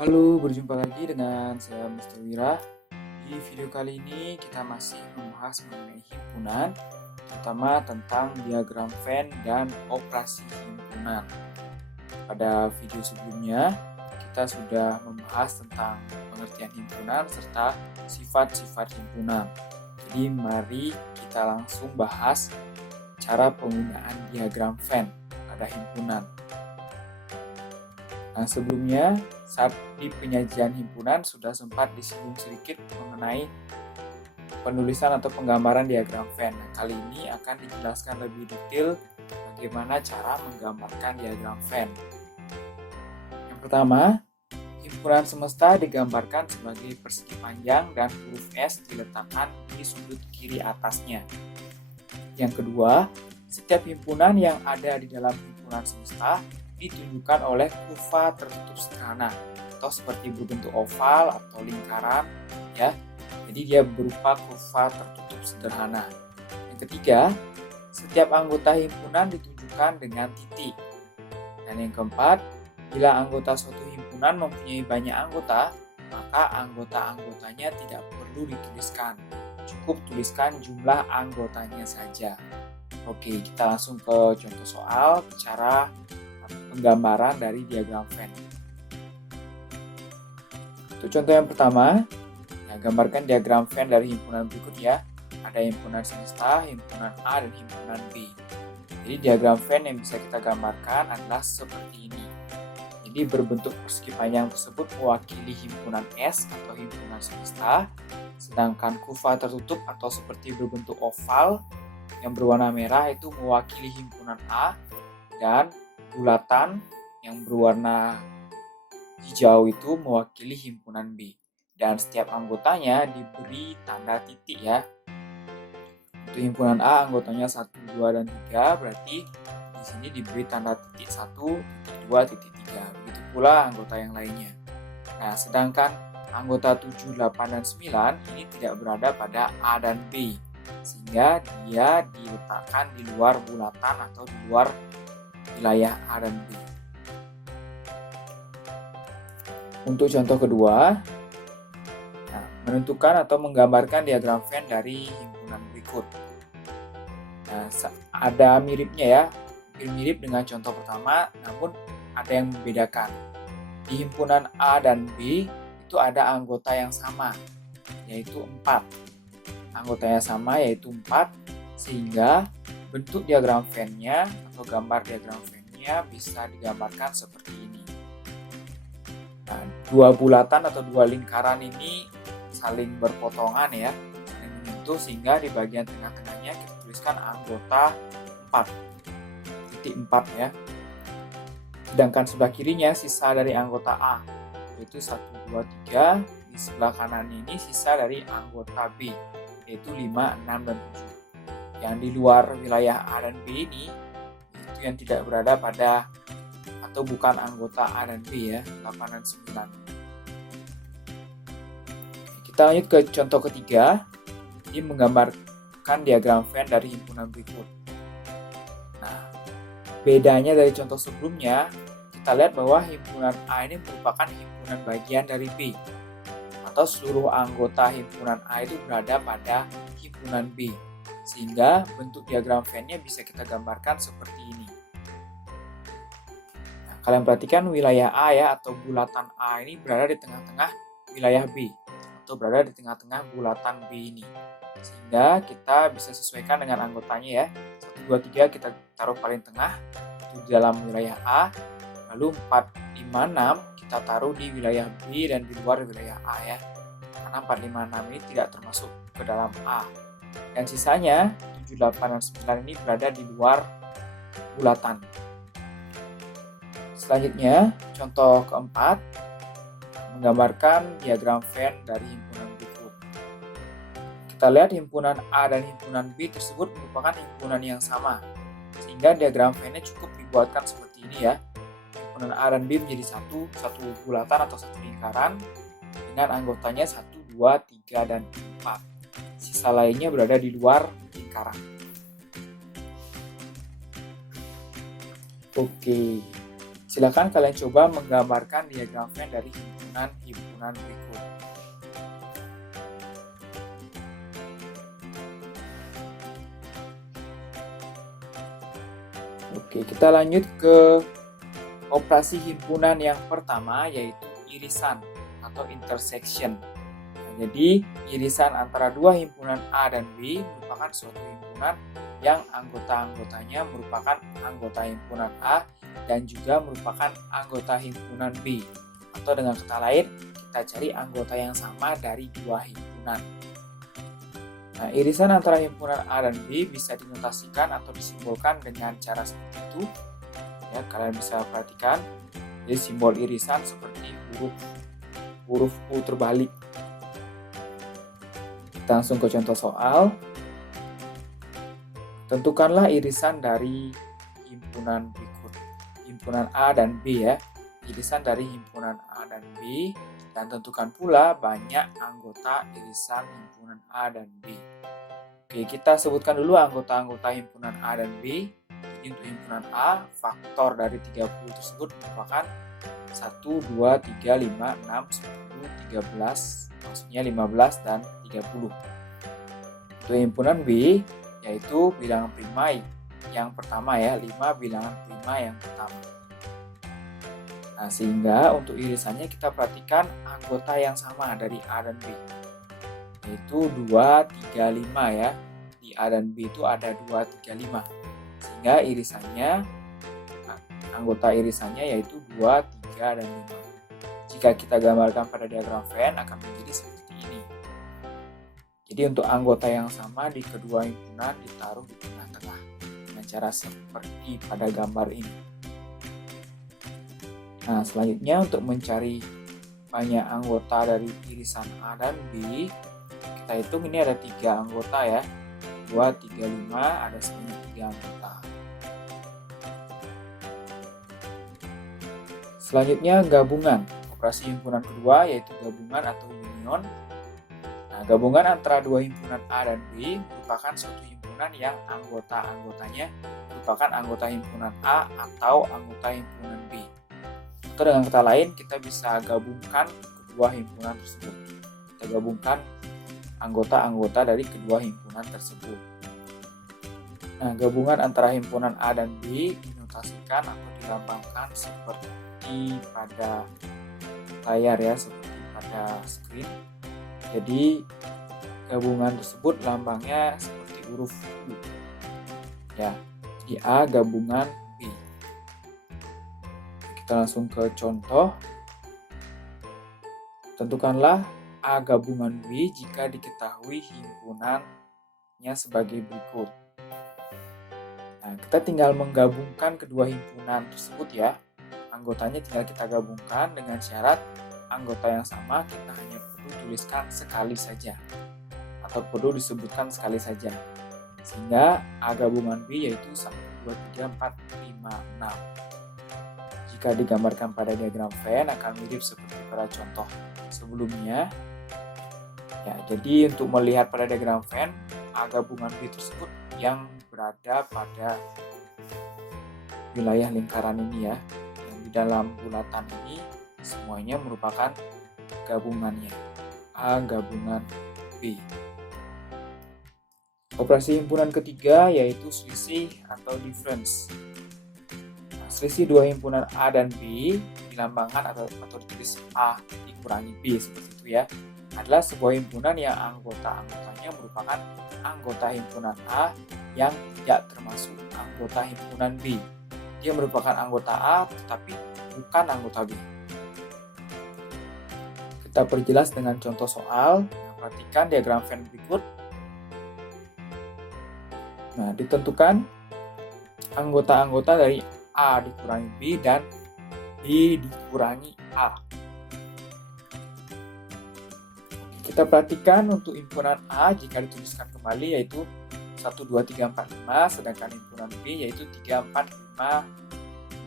Halo, berjumpa lagi dengan saya Mr. Wira. Di video kali ini kita masih membahas mengenai himpunan, terutama tentang diagram Venn dan operasi himpunan. Pada video sebelumnya, kita sudah membahas tentang pengertian himpunan serta sifat-sifat himpunan. Jadi mari kita langsung bahas cara penggunaan diagram Venn pada himpunan. Nah, sebelumnya, saat di penyajian himpunan sudah sempat disinggung sedikit mengenai penulisan atau penggambaran diagram Venn. Nah, kali ini akan dijelaskan lebih detail bagaimana cara menggambarkan diagram Venn. Yang pertama, himpunan semesta digambarkan sebagai persegi panjang dan huruf S diletakkan di sudut kiri atasnya. Yang kedua, setiap himpunan yang ada di dalam himpunan semesta ditunjukkan oleh kuva tertutup sederhana atau seperti berbentuk oval atau lingkaran ya. Jadi dia berupa kuva tertutup sederhana. Yang ketiga, setiap anggota himpunan ditunjukkan dengan titik. Dan yang keempat, bila anggota suatu himpunan mempunyai banyak anggota, maka anggota-anggotanya tidak perlu dituliskan. Cukup tuliskan jumlah anggotanya saja. Oke, kita langsung ke contoh soal cara penggambaran dari diagram Venn. Untuk contoh yang pertama, gambarkan diagram Venn dari himpunan berikut ya. Ada himpunan semesta, himpunan A, dan himpunan B. Jadi diagram Venn yang bisa kita gambarkan adalah seperti ini. Jadi berbentuk persegi panjang tersebut mewakili himpunan S atau himpunan semesta, sedangkan kuva tertutup atau seperti berbentuk oval yang berwarna merah itu mewakili himpunan A, dan bulatan yang berwarna hijau itu mewakili himpunan B. Dan setiap anggotanya diberi tanda titik ya. Untuk himpunan A anggotanya 1, 2, dan 3, berarti di sini diberi tanda titik 1, titik 2, titik 3. Begitu pula anggota yang lainnya. Nah, sedangkan anggota 7, 8, dan 9 ini tidak berada pada A dan B, sehingga dia diletakkan di luar bulatan atau di luar wilayah A dan B. Untuk contoh kedua, menentukan atau menggambarkan diagram Venn dari himpunan berikut. Nah, ada miripnya ya, mirip dengan contoh pertama, namun ada yang membedakan. Di himpunan A dan B itu ada anggota yang sama, yaitu 4. Anggotanya sama yaitu 4, sehingga bentuk diagram Venn-nya atau gambar diagram Venn-nya bisa digambarkan seperti ini. Nah, dua bulatan atau dua lingkaran ini saling berpotongan ya, saling menyentuh, sehingga di bagian tengah-tengahnya kita tuliskan anggota 4, titik 4 ya. Sedangkan sebelah kirinya sisa dari anggota A, yaitu 1, 2, 3. Di sebelah kanan ini sisa dari anggota B, yaitu 5, 6, dan 7. Yang di luar wilayah A dan B ini itu yang tidak berada pada atau bukan anggota A dan B ya, 8 dan 9. Kita lanjut ke contoh ketiga. Ini menggambarkan diagram Venn dari himpunan berikut. Nah, bedanya dari contoh sebelumnya, kita lihat bahwa himpunan A ini merupakan himpunan bagian dari B, atau seluruh anggota himpunan A itu berada pada himpunan B, sehingga bentuk diagram Venn-nya bisa kita gambarkan seperti ini. Nah, kalian perhatikan wilayah A ya, atau bulatan A ini berada di tengah-tengah wilayah B, atau berada di tengah-tengah bulatan B ini, sehingga kita bisa sesuaikan dengan anggotanya ya. 1, 2, 3 kita taruh paling tengah, itu di dalam wilayah A, lalu 4, 5, 6 kita taruh di wilayah B dan di luar wilayah A ya, karena 4, 5, 6 ini tidak termasuk ke dalam A. Dan sisanya 7, 8, dan 9 ini berada di luar bulatan. Selanjutnya, contoh keempat, menggambarkan diagram Venn dari himpunan berikut. Kita lihat himpunan A dan himpunan B tersebut merupakan himpunan yang sama, sehingga diagram Venn-nya cukup dibuatkan seperti ini ya. Himpunan A dan B menjadi satu bulatan atau satu lingkaran dengan anggotanya 1, 2, 3, dan 4. Sisa lainnya berada di luar lingkaran. Oke, Silakan kalian coba menggambarkan diagram Venn dari himpunan-himpunan berikut. Oke, kita lanjut ke operasi himpunan yang pertama, yaitu irisan atau intersection. Nah, jadi, irisan antara dua himpunan A dan B merupakan suatu himpunan yang anggota-anggotanya merupakan anggota himpunan A dan juga merupakan anggota himpunan B. Atau dengan kata lain, kita cari anggota yang sama dari dua himpunan. Nah, irisan antara himpunan A dan B bisa dinotasikan atau disimbolkan dengan cara seperti itu. Ya, kalian bisa perhatikan, jadi simbol irisan seperti huruf U terbalik. Kita langsung ke contoh soal. Tentukanlah irisan dari himpunan berikut. Himpunan A dan B ya. Irisan dari himpunan A dan B, dan tentukan pula banyak anggota irisan himpunan A dan B. Oke, kita sebutkan dulu anggota-anggota himpunan A dan B. Jadi untuk himpunan A, faktor dari 30 tersebut merupakan 1, 2, 3, 5, 6, 10, 13, maksudnya 15 dan 30. Untuk himpunan B, yaitu bilangan prima yang pertama ya, 5 bilangan prima yang pertama. Nah, sehingga untuk irisannya kita perhatikan anggota yang sama dari A dan B, yaitu 2, 3, 5 ya. Di A dan B itu ada 2, 3, 5. Sehingga irisannya, anggota irisannya yaitu 2, 3, dan 5. Jika kita gambarkan pada diagram Venn akan menjadi seperti ini. Jadi untuk anggota yang sama di kedua himpunan ditaruh di tengah-tengah dengan cara seperti pada gambar ini. Nah, selanjutnya untuk mencari banyak anggota dari irisan A dan B, kita hitung ini ada 3 anggota ya. 2, 3, 5, ada sebanyak 3 anggota. Selanjutnya gabungan. Operasi himpunan kedua yaitu gabungan atau union. Nah, gabungan antara dua himpunan A dan B merupakan suatu himpunan yang anggota-anggotanya merupakan anggota himpunan A atau anggota himpunan B. Atau dengan kata lain, kita bisa gabungkan kedua himpunan tersebut. Kita gabungkan anggota-anggota dari kedua himpunan tersebut. Nah, gabungan antara himpunan A dan B dinotasikan atau dilambangkan seperti pada layar ya, seperti pada screen. Jadi, gabungan tersebut lambangnya seperti huruf U. Ya, di A gabungan B. Kita langsung ke contoh. Tentukanlah A gabungan B jika diketahui himpunannya sebagai berikut. Nah, kita tinggal menggabungkan kedua himpunan tersebut ya. Anggotanya tinggal kita gabungkan dengan syarat anggota yang sama kita hanya perlu tuliskan sekali saja atau perlu disebutkan sekali saja. Sehingga A gabungan B yaitu 1, 2, 3, 4, 5, 6. Jika digambarkan pada diagram Venn akan mirip seperti pada contoh sebelumnya. Ya, jadi untuk melihat pada diagram Venn, A gabungan B tersebut yang berada pada wilayah lingkaran ini ya. Yang di dalam bulatan ini semuanya merupakan gabungannya. A gabungan B. Operasi himpunan ketiga yaitu selisih atau difference. Selisih dua himpunan A dan B dilambangkan atau ditulis A dikurangi B seperti itu ya, adalah sebuah himpunan yang anggota-anggotanya merupakan anggota himpunan A yang tidak termasuk anggota himpunan B. Dia merupakan anggota A tetapi bukan anggota B. Kita perjelas dengan contoh soal. Perhatikan diagram Venn berikut. Nah, ditentukan anggota-anggota dari A dikurangi B dan B dikurangi A. Kita perhatikan untuk himpunan A jika dituliskan kembali yaitu 1, 2, 3, 4, 5, sedangkan himpunan B yaitu 3, 4, 5,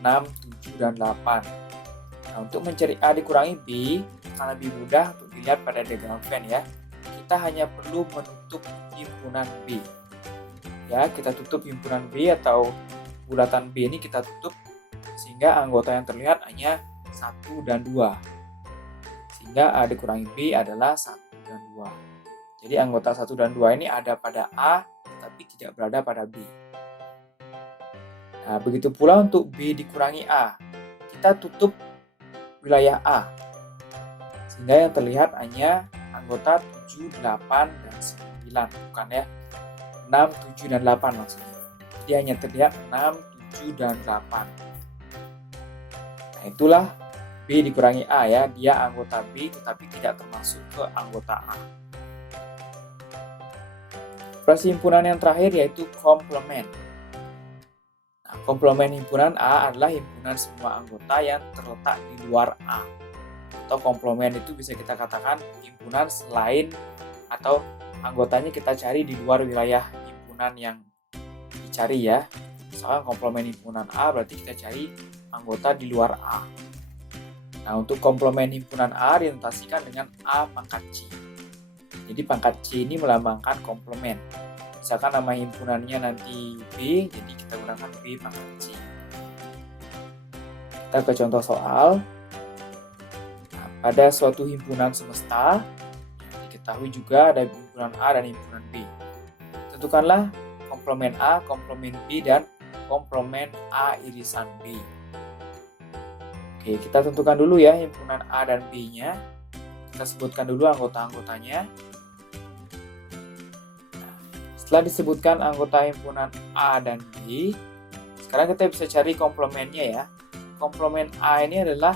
6, 7, dan 8. Nah, untuk mencari A dikurangi B akan lebih mudah untuk dilihat pada diagram Venn ya. Kita hanya perlu menutup himpunan B. Ya, kita tutup himpunan B atau bulatan B ini kita tutup sehingga anggota yang terlihat hanya 1 dan 2. Sehingga A dikurangi B adalah 1 dan 2. Jadi anggota 1 dan 2 ini ada pada A, tetapi tidak berada pada B. Nah, begitu pula untuk B dikurangi A. Kita tutup wilayah A. Sehingga yang terlihat hanya anggota 7, 8, dan 9. Bukan ya, 6, 7, dan 8 maksudnya. Jadi hanya terlihat 6, 7, dan 8. Nah, itulah B dikurangi A ya. Dia anggota B tetapi tidak termasuk ke anggota A. Operasi himpunan yang terakhir yaitu komplement. Nah, komplement himpunan A adalah himpunan semua anggota yang terletak di luar A. Atau komplement itu bisa kita katakan himpunan selain atau anggotanya kita cari di luar wilayah himpunan yang dicari ya. Misalkan komplement himpunan A berarti kita cari anggota di luar A. Nah, untuk komplement himpunan A dinotasikan dengan A pangkat C. Jadi pangkat C ini melambangkan komplement. Misalkan nama himpunannya nanti B, jadi kita gunakan B pangkat C. Kita ke contoh soal. Nah, pada suatu himpunan semesta, diketahui juga ada himpunan A dan himpunan B. Tentukanlah komplement A, komplement B, dan komplement A irisan B. Oke, kita tentukan dulu ya himpunan A dan B-nya. Kita sebutkan dulu anggota-anggotanya. Setelah disebutkan anggota himpunan A dan B, sekarang kita bisa cari komplemennya ya. Komplement A ini adalah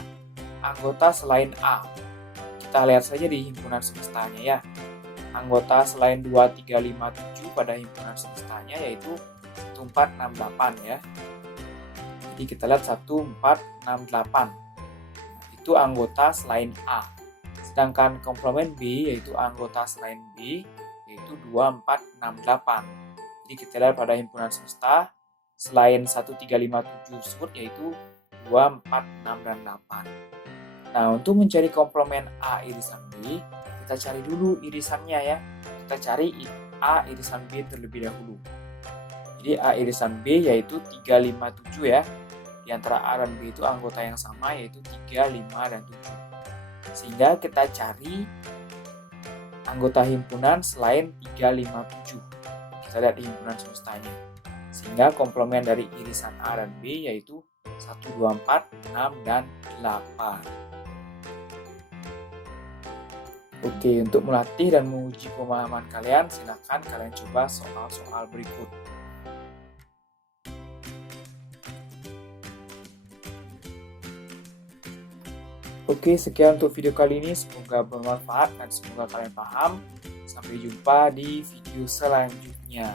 anggota selain A. Kita lihat saja di himpunan semestanya ya. Anggota selain 2, 3, 5, 7 pada himpunan semestanya yaitu 1, 4, 6, 8 ya. Jadi kita lihat 1, 4, 6, 8. Itu anggota selain A. Sedangkan komplement B yaitu anggota selain B yaitu 2, 4, 6, 8. Jadi kita lihat pada himpunan semesta selain 1, 3, 5, 7 tersebut yaitu 2, 4, 6, dan 8. Nah, untuk mencari komplement A irisan B, kita cari dulu irisannya ya. Kita cari A irisan B terlebih dahulu. Jadi A irisan B yaitu 3, 5, 7 ya. Di antara A dan B itu anggota yang sama yaitu 3, 5, dan 7. Sehingga kita cari anggota himpunan selain 3, 5, 7. Kita lihat di himpunan semestanya. Sehingga komplement dari irisan A dan B yaitu 1, 2, 4, 6, dan 8. Oke, untuk melatih dan menguji pemahaman kalian, silakan kalian coba soal-soal berikut. Oke, sekian untuk video kali ini. Semoga bermanfaat dan semoga kalian paham. Sampai jumpa di video selanjutnya.